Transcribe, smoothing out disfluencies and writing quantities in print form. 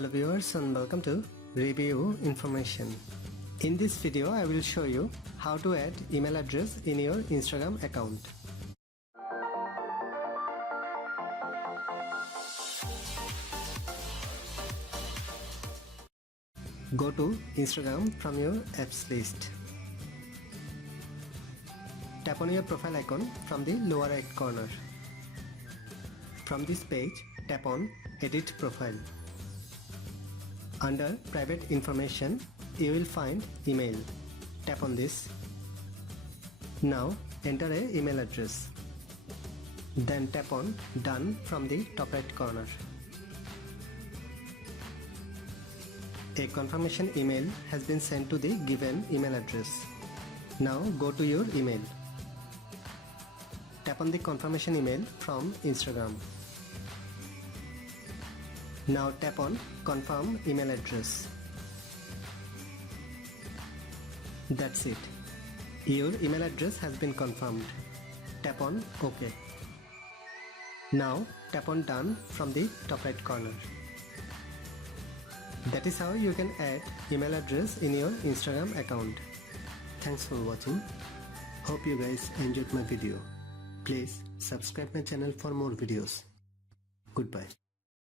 Hello viewers and welcome to Review Information. In this video I will show you how to add email address in your Instagram account. Go to Instagram from your apps list. Tap on your profile icon from the lower right corner. From this page, tap on Edit Profile. Under Private Information, you will find Email. Tap on this. Now enter an email address. Then tap on Done from the top right corner. A confirmation email has been sent to the given email address. Now go to your email. Tap on the confirmation email from Instagram. Now tap on Confirm Email Address. That's it. Your email address has been confirmed. Tap on OK. Now tap on Done from the top right corner. That is how you can add email address in your Instagram account. Thanks for watching. Hope you guys enjoyed my video. Please subscribe my channel for more videos. Goodbye.